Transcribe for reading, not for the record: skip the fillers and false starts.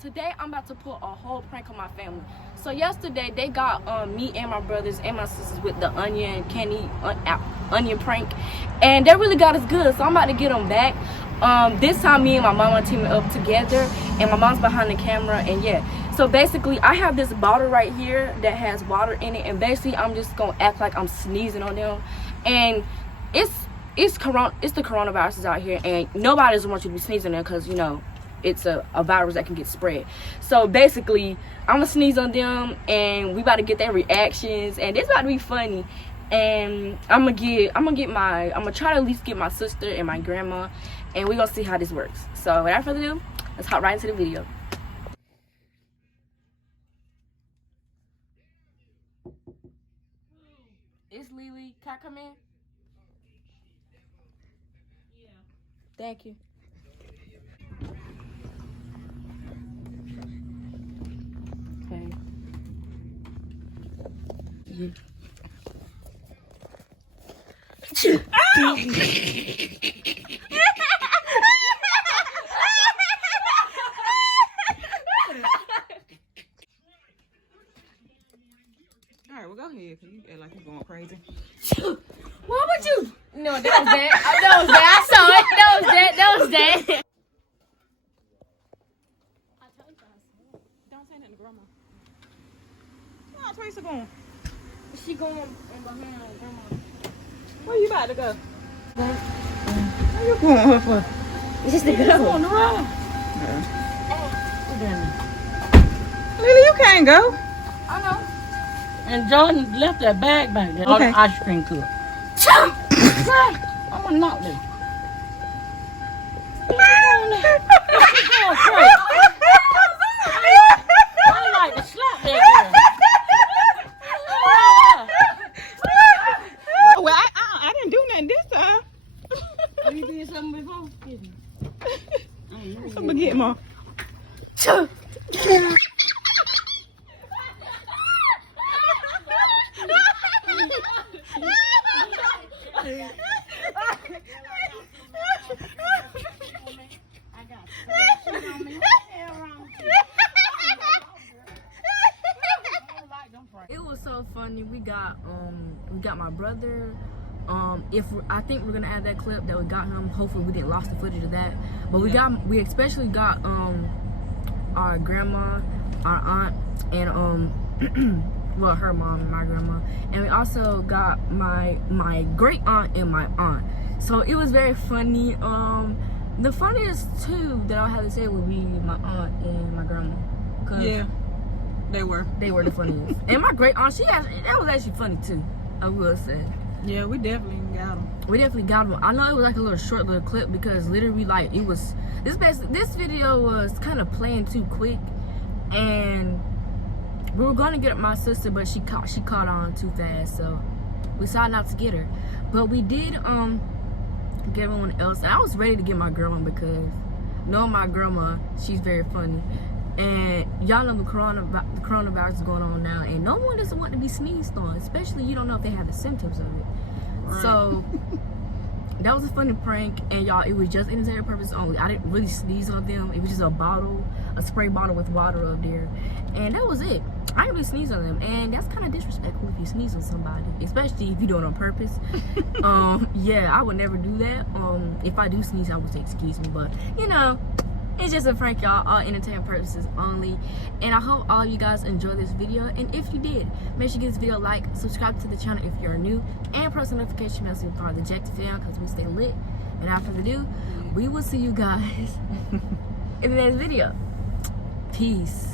Today I'm about to pull a whole prank on my family. So yesterday they got me and my brothers and my sisters with the onion candy onion prank, and they really got us good. So I'm about to get them back. This time me and my mom are teaming up together, and my mom's behind the camera. And yeah, so basically I have this bottle right here that has water in it, and basically I'm just gonna act like I'm sneezing on them. And it's the coronavirus out here, and nobody doesn't want you to be sneezing there because, you know, it's a virus that can get spread. So basically I'm gonna sneeze on them, and we about to get their reactions, and it's about to be funny. And I'm gonna try to at least get my sister and my grandma, and we're gonna see how this works. So without further ado, let's hop right into the video. It's Lily. Can I come in? Yeah. Thank you. Okay. Yeah. All right, well, go ahead. You act like you're going crazy. Why would you? No, that was that. That was that. I saw it. That was that. That was that. Don't say nothing to grandma. Where's Teresa going? She going behind grandma. Where you about to go? Where you going her for? Just to You go. on the road. Lily, you can't go. I know. And Jordan left that bag back there. All Okay. the ice cream to it. I'm gonna knock this. I like to slap that girl. Well, I didn't do nothing this time. Have you did something before? I'm gonna get more. It was so funny. We got my brother. I think we're gonna add that clip that we got him. Hopefully we didn't lost the footage of that. But we especially got our grandma, our aunt, and well, her mom and my grandma, and we also got my great aunt and my aunt. So it was very funny. The funniest two that I had to say would be my aunt and my grandma. Yeah, they were. They were the funniest. And my great aunt, that was actually funny too, I will say. Yeah, we definitely got them. We definitely got them. I know it was like a little short little clip because literally like it was, this video was kind of playing too quick, and we were gonna get my sister, but she caught on too fast, so we decided not to get her. But we did get everyone else. And I was ready to get my grandma because knowing my grandma, she's very funny. And y'all know the coronavirus is going on now, and no one doesn't want to be sneezed on, especially you don't know if they have the symptoms of it. Right. So that was a funny prank, and y'all, it was just entertainment purpose only. I didn't really sneeze on them. It was just a spray bottle with water up there, and that was it. I didn't really sneeze on them, and that's kind of disrespectful if you sneeze on somebody, especially if you do it on purpose. Yeah, I would never do that. If I do sneeze, I would say excuse me, but you know, it's just a prank, y'all, all entertainment purposes only. And I hope all you guys enjoyed this video, and if you did, make sure you give this video a like, subscribe to the channel if you're new, and press the notification bell so you're part of the Jack fam, because we stay lit. And after the do, we will see you guys in the next video. Peace.